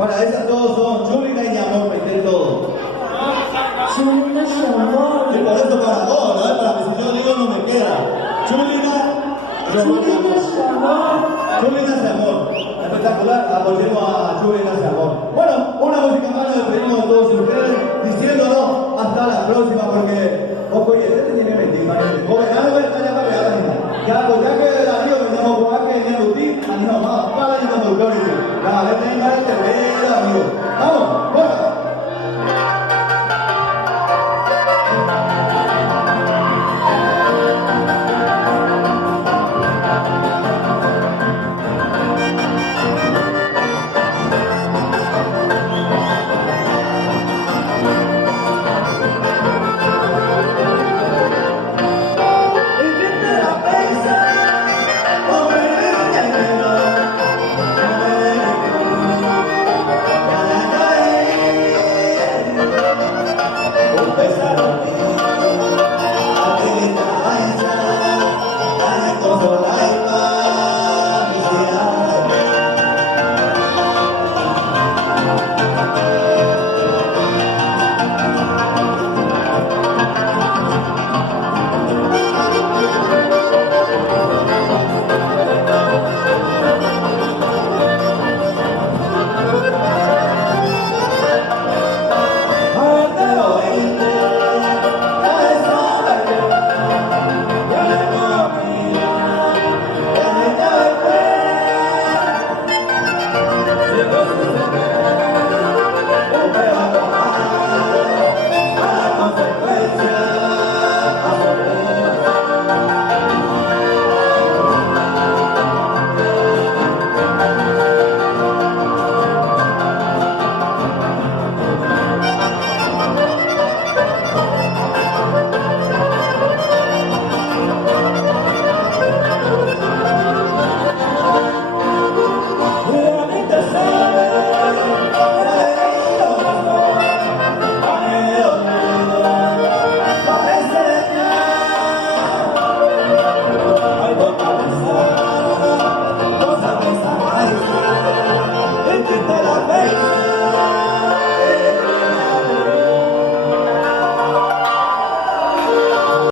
Para esas todos son Julina y Ñamón, meter todo. Julina Ñamón. Y por eso para todos, ¿no? Para que si yo digo no me queda. Julina, Julina Ñamón. Julina Ñamón. Espectacular, apoyemos a Julina Ñamón. Bueno, una música más, nos despedimos de todos ustedes, diciéndonos hasta la próxima, porque oye, este tiene 20 años. Gobernador está ya para pegar la gente. Ya, pues ya que Darío veníamos a jugar, que venía a Lutín, a mi mamá, para la gente de la vez tenga el terreno, amigo. Vamos, bueno. Thank you.